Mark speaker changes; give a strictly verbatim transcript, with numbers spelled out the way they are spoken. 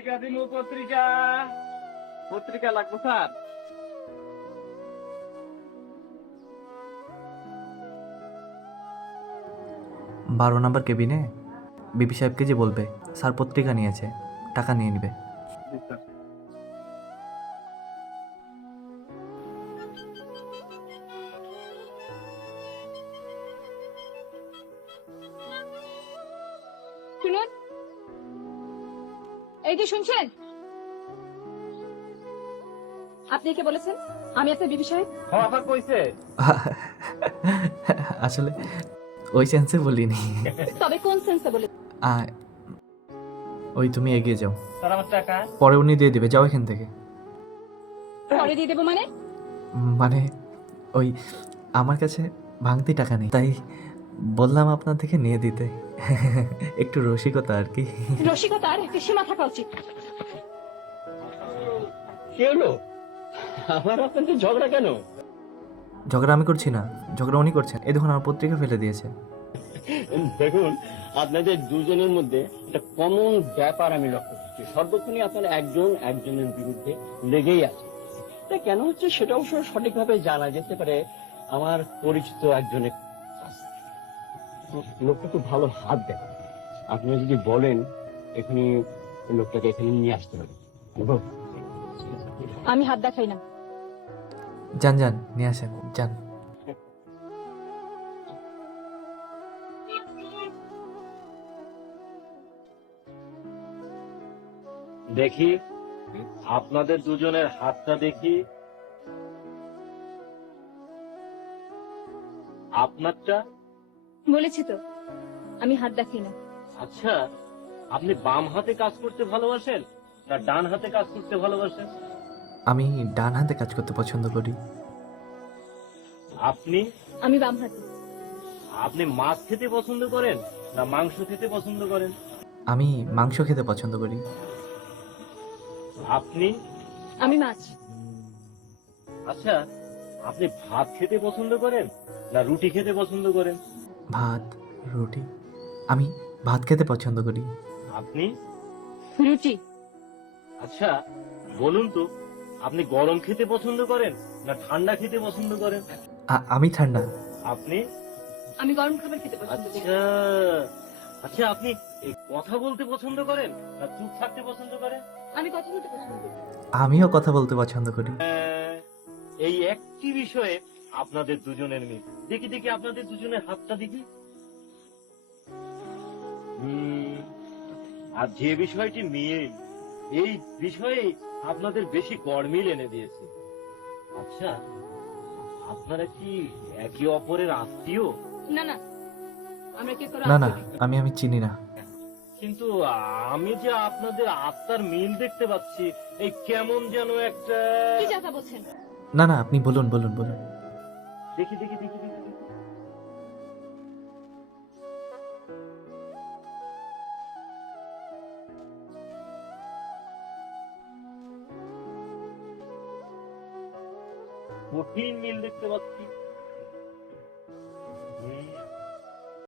Speaker 1: পত্রিকা দিন পত্রিকা পত্রিকা লাগবো স্যার।
Speaker 2: বারো নাম্বার কেবিনে বিপি সাহেবকে যে বলবে স্যার পত্রিকা নিয়েছে, টাকা নিয়ে নিবে।
Speaker 3: শুনুন, এই যে শুনছেন, আপনি কে বলেছেন আমি আপনার বিবি সাহেব?
Speaker 1: আবার কইছে
Speaker 2: আসলে ওই সেন্সে বলিনি।
Speaker 3: তবে কোন সেন্সে বলে?
Speaker 2: আ- ওই তুমি এগিয়ে যাও,
Speaker 1: স্যার আমার টাকা।
Speaker 2: পরে উনি দিয়ে দিবে, যাও এখান থেকে।
Speaker 3: পরে দিয়ে দেবো মানে?
Speaker 2: উম, মানে ওই আমার কাছে ভাঙতি টাকা নেই, তাই বললাম আপনার থেকে নিয়ে দিতে। একটু রসিকতা আর কি।
Speaker 3: রসিকতার একটা সীমা থাকা উচিত।
Speaker 1: কি হলো? আমার আপনাদের ঝগড়া কেন?
Speaker 2: ঝগড়া আমি করছি না, ঝগড়া উনি করছেন। এই দেখুন আমার পত্রিকা ফেলে দিয়েছে।
Speaker 4: দেখুন, আপনাদের দুজনের মধ্যে একটা কমন ব্যাপার আমি লক্ষ্য করছি। সর্বক্ষণই আপনারা একজন একজনের বিরুদ্ধে লেগেই আছে। তা কেন হচ্ছে সেটা অবশ্য সঠিকভাবে জানা যেতে পারে আমার পরিচিত একজনের কাছে। লোকটা খুব ভালো হাত দেয়। আপনি যদি বলেন এখানে লোকটাকে এখানে নিয়ে আসতে হবে।
Speaker 3: আমি হাত দেখাই না।
Speaker 2: যান যান, নিয়ে আসেন, যান।
Speaker 5: দেখি আপনাদের দুজনের হাতটা দেখি। আপনারটা?
Speaker 3: বলেছি তো আমি হাত দেখাই না।
Speaker 5: আচ্ছা, আপনি বাম হাতে কাজ করতে ভালোবাসেন না ডান হাতে কাজ করতে ভালোবাসেন?
Speaker 2: আমি ডান হাতে কাজ করতে পছন্দ করি।
Speaker 5: আপনি?
Speaker 3: আমি বাম হাতে।
Speaker 5: আপনি মাছ খেতে পছন্দ করেন না মাংস খেতে পছন্দ করেন?
Speaker 2: আমি মাংস খেতে পছন্দ করি।
Speaker 5: আপনি?
Speaker 3: আমি মাছ।
Speaker 5: আচ্ছা, আপনি ভাত খেতে পছন্দ করেন না রুটি খেতে পছন্দ করেন?
Speaker 2: ভাত, রুটি। আমি ভাত খেতে পছন্দ করি।
Speaker 5: আপনি?
Speaker 3: রুটি।
Speaker 5: আচ্ছা, বলুন তো, আপনি গরম খেতে পছন্দ করেন না ঠান্ডা খেতে পছন্দ করেন?
Speaker 2: আ- আমি ঠান্ডা।
Speaker 5: আপনি?
Speaker 3: আমি গরম খাবার খেতে পছন্দ করি।
Speaker 5: আচ্ছা আচ্ছা, আপনি এই কথা বলতে পছন্দ করেন না চুপ থাকতে পছন্দ করেন?
Speaker 3: আমি কথা বলতে পছন্দ করি।
Speaker 2: আমিও কথা বলতে পছন্দ করি।
Speaker 5: আহ, এই একটি বিষয়ে আপনাদের দুজনের মিল। দেখি দেখি আপনাদের দুজনের হাতটা দেখি। হুম, আর যে বিষয়টি মিল, এই বিষয়ে আপনাদের বেশি গড়মিল এনে দিয়েছে। আচ্ছা, আপনারা কি একে অপরের আত্মীয়?
Speaker 3: না না, আমরা কি করে?
Speaker 2: না না, আমি আমি চিনি না।
Speaker 5: কিন্তু আমি যে আপনাদের আত্মার মিল দেখতে পাচ্ছি, এই কেমন যেন একটা।
Speaker 3: কি কথা বলছেন?
Speaker 2: না না, আপনি বলুন বলুন বলুন।
Speaker 5: দেখি দেখি দেখি দেখি দেখি। কঠিন মিল দেখতে পাচ্ছি।